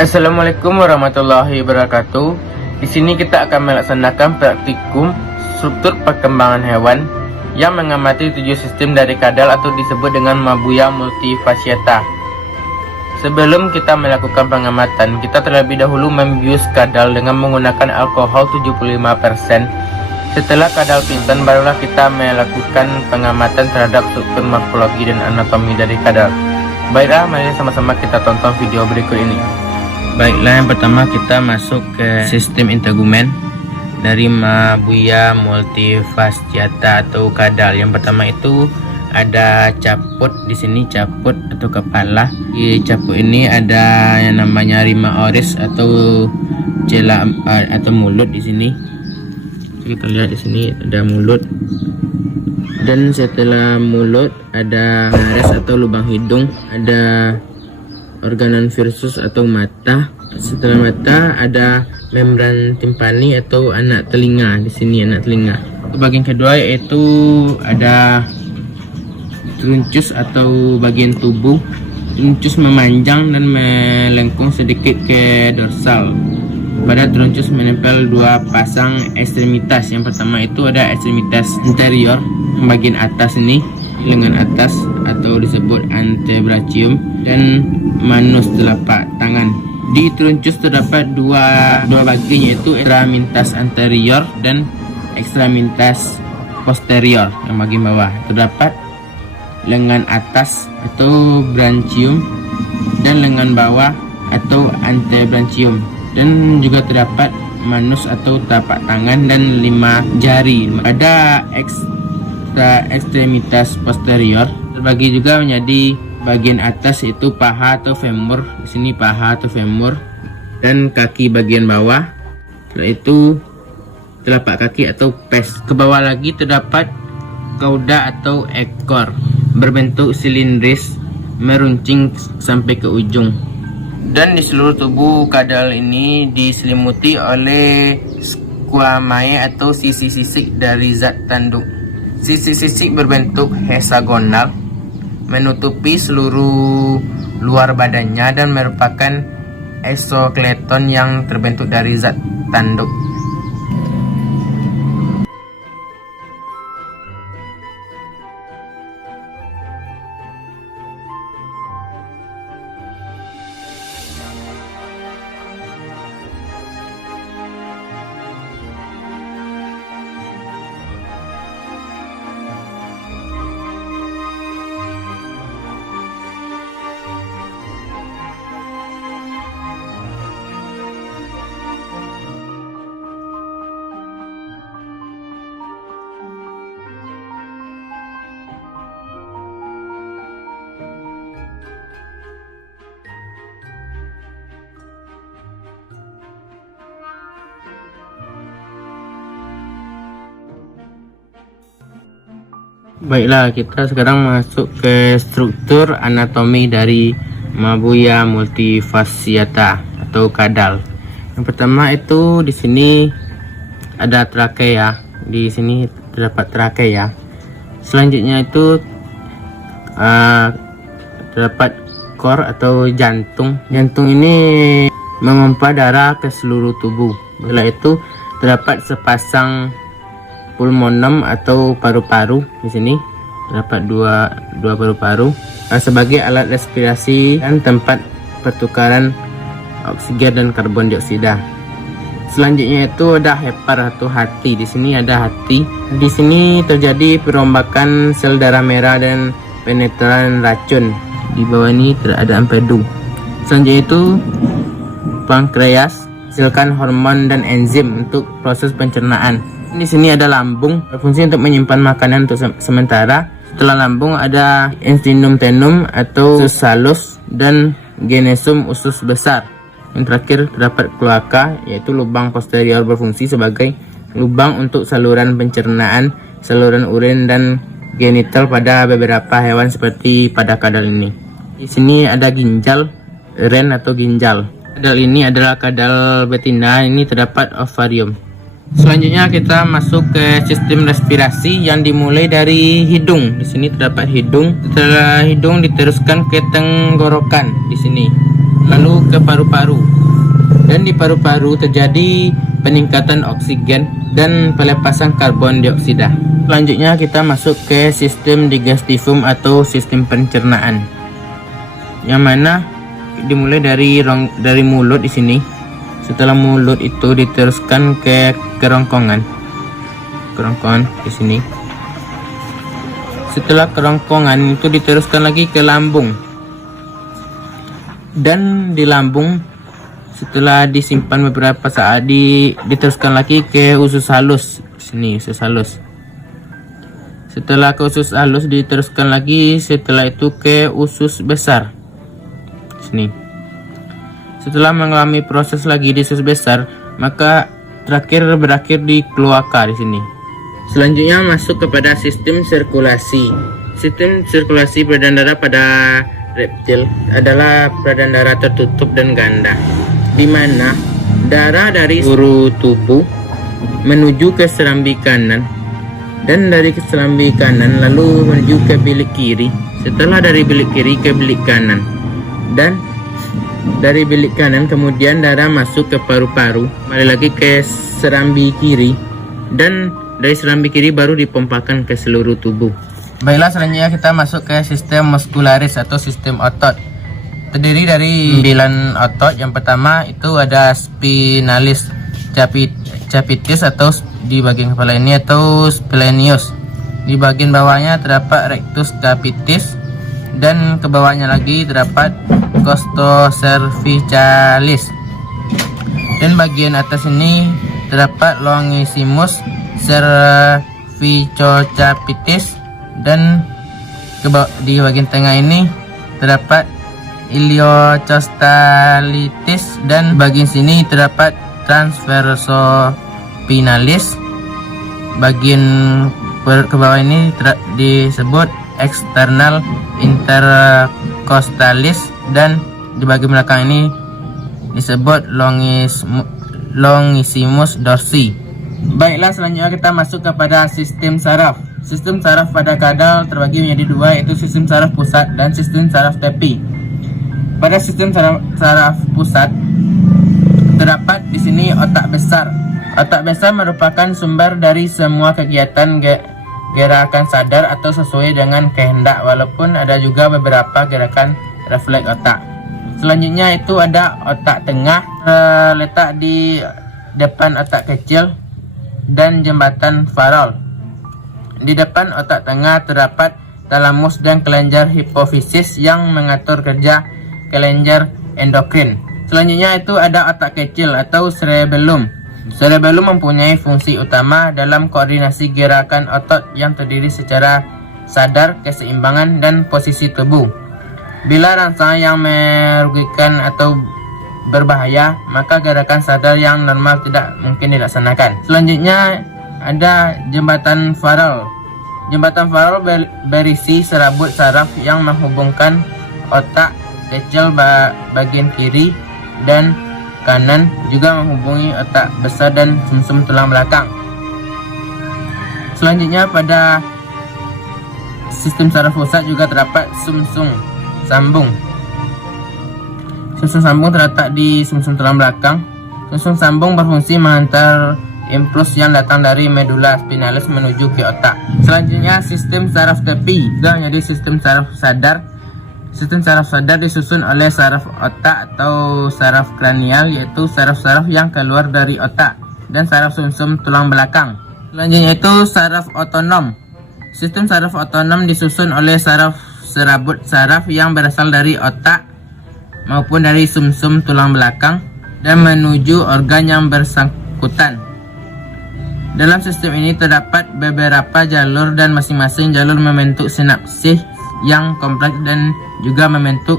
Assalamualaikum warahmatullahi wabarakatuh. Di sini kita akan melaksanakan praktikum struktur perkembangan hewan yang mengamati 7 sistem dari kadal atau disebut dengan Mabuya multifasciata. Sebelum kita melakukan pengamatan, kita terlebih dahulu membius kadal dengan menggunakan alkohol 75%. Setelah kadal pingsan, barulah kita melakukan pengamatan terhadap struktur morfologi dan anatomi dari kadal. Baiklah, mari sama-sama kita tonton video berikut ini. Baiklah, yang pertama kita masuk ke sistem integumen dari Mabuya multifasciata atau kadal. Yang pertama itu ada caput, di sini caput atau kepala. Di caput ini ada yang namanya rima oris atau cela atau mulut di sini. Kita lihat di sini ada mulut. Dan setelah mulut ada nares atau lubang hidung, ada organan versus atau mata. Setelah mata ada membran timpani atau anak telinga. Di sini anak telinga. Bagian kedua yaitu ada truncus atau bagian tubuh. Truncus memanjang dan melengkung sedikit ke dorsal. Pada truncus menempel dua pasang ekstremitas. Yang pertama itu ada ekstremitas anterior bagian atas ini, lengan atas atau disebut antebrachium, dan manus telapak tangan. Di truncus terdapat dua bagian, yaitu extremitas anterior dan extremitas posterior. Yang bagian bawah terdapat lengan atas atau branchium dan lengan bawah atau antebranchium, dan juga terdapat manus atau telapak tangan dan 5 jari. Pada ekstremitas posterior terbagi juga menjadi bagian atas yaitu paha atau femur. Di sini paha atau femur, dan kaki bagian bawah yaitu telapak kaki atau pes. Ke bawah lagi terdapat cauda atau ekor berbentuk silindris meruncing sampai ke ujung. Dan di seluruh tubuh kadal ini diselimuti oleh squamae atau sisik-sisik dari zat tanduk. Sisik-sisik berbentuk heksagonal menutupi seluruh luar badannya dan merupakan exoskeleton yang terbentuk dari zat tanduk. Baiklah, kita sekarang masuk ke struktur anatomi dari Mabuya multifasciata atau kadal. Yang pertama itu di sini ada trakea. Di sini terdapat trakea. Selanjutnya itu terdapat kor atau jantung. Jantung ini memompa darah ke seluruh tubuh. Setelah itu terdapat sepasang pulmonum atau paru-paru. Di sini terdapat dua paru-paru sebagai alat respirasi dan tempat pertukaran oksigen dan karbon dioksida. Selanjutnya itu ada hepar atau hati. Di sini ada hati. Di sini terjadi perombakan sel darah merah dan penetran racun. Di bawah ini ada empedu. Selanjutnya itu pankreas menghasilkan hormon dan enzim untuk proses pencernaan. Di sini ada lambung, berfungsi untuk menyimpan makanan untuk sementara. Setelah lambung ada intestinum tenum atau usus halus dan genesum usus besar. Yang terakhir terdapat kloaka, yaitu lubang posterior berfungsi sebagai lubang untuk saluran pencernaan, saluran urin dan genital pada beberapa hewan seperti pada kadal ini. Di sini ada ginjal, ren atau ginjal. Kadal ini adalah kadal betina. Ini terdapat ovarium. Selanjutnya kita masuk ke sistem respirasi yang dimulai dari hidung. Di sini terdapat hidung. Setelah hidung diteruskan ke tenggorokan. Di sini lalu ke paru-paru. Dan di paru-paru terjadi peningkatan oksigen dan pelepasan karbon dioksida. Selanjutnya kita masuk ke sistem digestivum atau sistem pencernaan, yang mana dimulai dari mulut di sini. Setelah mulut itu diteruskan ke kerongkongan di sini. Setelah kerongkongan itu diteruskan lagi ke lambung, dan di lambung setelah disimpan beberapa saat diteruskan lagi ke usus halus sini, usus halus. Setelah ke usus halus diteruskan lagi setelah itu ke usus besar sini. Setelah mengalami proses lagi di usus besar, maka berakhir di kloaka di sini. Selanjutnya masuk kepada sistem sirkulasi. Sistem sirkulasi peredaran darah pada reptil adalah peredaran darah tertutup dan ganda, di mana darah dari seluruh tubuh menuju ke serambi kanan, dan dari serambi kanan lalu menuju ke bilik kiri. Setelah dari bilik kiri ke bilik kanan, dan dari bilik kanan kemudian darah masuk ke paru-paru, kembali lagi ke serambi kiri, dan dari serambi kiri baru dipompakan ke seluruh tubuh. Baiklah, selanjutnya kita masuk ke sistem muskularis atau sistem otot. Terdiri dari 9 otot. Yang pertama itu ada spinalis capitis atau di bagian kepala ini, atau splenius. Di bagian bawahnya terdapat rectus capitis, dan ke bawahnya lagi terdapat costocervicalis. Dan bagian atas ini terdapat longissimus cervicocapitis, dan di bagian tengah ini terdapat iliocostalitis, dan bagian sini terdapat transversospinalis. Bagian ke bawah ini disebut external intercostalis, dan di bagian belakang ini disebut longissimus dorsi. Baiklah, selanjutnya kita masuk kepada sistem saraf. Sistem saraf pada kadal terbagi menjadi dua, yaitu sistem saraf pusat dan sistem saraf tepi. Pada sistem saraf pusat terdapat di sini otak besar. Otak besar merupakan sumber dari semua kegiatan gerakan sadar atau sesuai dengan kehendak, walaupun ada juga beberapa gerakan refleks otak. Selanjutnya itu ada otak tengah, letak di depan otak kecil dan jembatan faral. Di depan otak tengah terdapat talamus dan kelenjar hipofisis yang mengatur kerja kelenjar endokrin. Selanjutnya itu ada otak kecil atau cerebellum. Cerebellum mempunyai fungsi utama dalam koordinasi gerakan otot yang terdiri secara sadar, keseimbangan, dan posisi tubuh. Bila rangsangan yang merugikan atau berbahaya, maka gerakan sadar yang normal tidak mungkin dilaksanakan. Selanjutnya ada jembatan faral. Jembatan faral berisi serabut saraf yang menghubungkan otak kecil bagian kiri dan kanan, juga menghubungi otak besar dan sumsum tulang belakang. Selanjutnya pada sistem saraf pusat juga terdapat sumsum sambung. Sumsum sambung terletak di sumsum tulang belakang. Sumsum sambung berfungsi menghantar impuls yang datang dari medula spinalis menuju ke otak. Selanjutnya sistem saraf tepi sudah menjadi sistem saraf sadar. Sistem saraf sadar disusun oleh saraf otak atau saraf kranial, yaitu saraf-saraf yang keluar dari otak, dan saraf sumsum tulang belakang. Selanjutnya itu saraf otonom. Sistem saraf otonom disusun oleh serabut saraf yang berasal dari otak maupun dari sumsum tulang belakang dan menuju organ yang bersangkutan. Dalam sistem ini terdapat beberapa jalur, dan masing-masing jalur membentuk sinapsis yang kompleks dan juga membentuk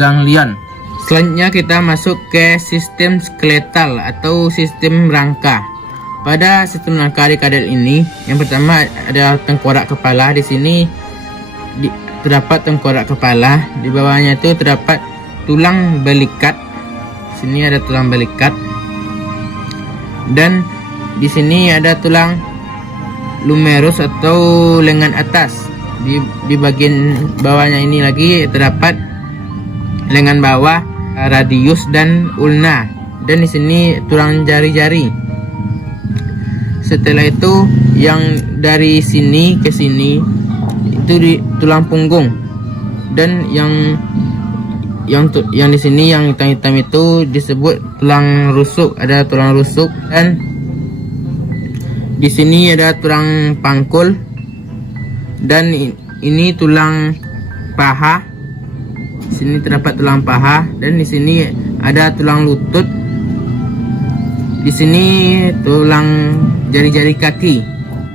ganglion. Selanjutnya kita masuk ke sistem skeletal atau sistem rangka. Pada sistem rangka di kadal ini, yang pertama adalah tengkorak kepala. Di sini terdapat tengkorak kepala. Di bawahnya itu terdapat tulang belikat. Sini ada tulang belikat, dan di sini ada tulang lumerus atau lengan atas. Di bagian bawahnya ini lagi terdapat lengan bawah radius dan ulna, dan di sini tulang jari-jari. Setelah itu yang dari sini ke sini itu di tulang punggung, dan yang di sini yang hitam-hitam itu disebut tulang rusuk. Ada tulang rusuk, dan di sini ada tulang pangkul, dan ini tulang paha. Di sini terdapat tulang paha, dan di sini ada tulang lutut. Di sini tulang jari-jari kaki.